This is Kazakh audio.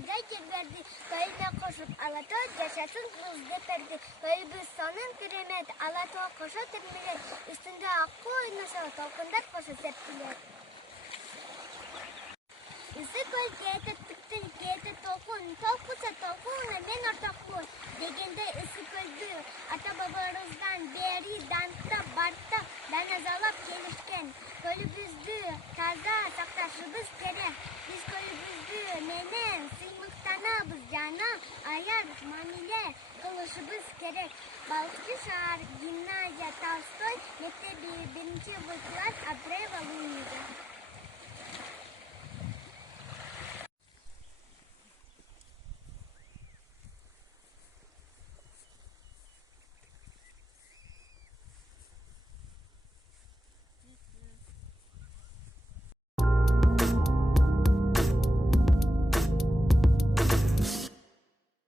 Құдай терберді, көліне қошып, Алатау жашасын мұзды перді. Көлбіз сонын керемет, Алатау қоша термелет, үстінде аққу ойнашалы толқындар қоша септілер. Үсі көл кейті түктін, кейті толқын, толқыса толқын, мен ортақлы. Дегенде үсі көлді, ата-бабарыздан бері данты, барты, даназалап келішкен. Көлібізді таза сақташыбыз керек. Біз көлібізді менен сыймықтанабыз жана, аяр мамиле кылышыбыз керек. Балықшы шаар, гимназия, Толстой, мектеби, 1-класс, Апрева, Луиза.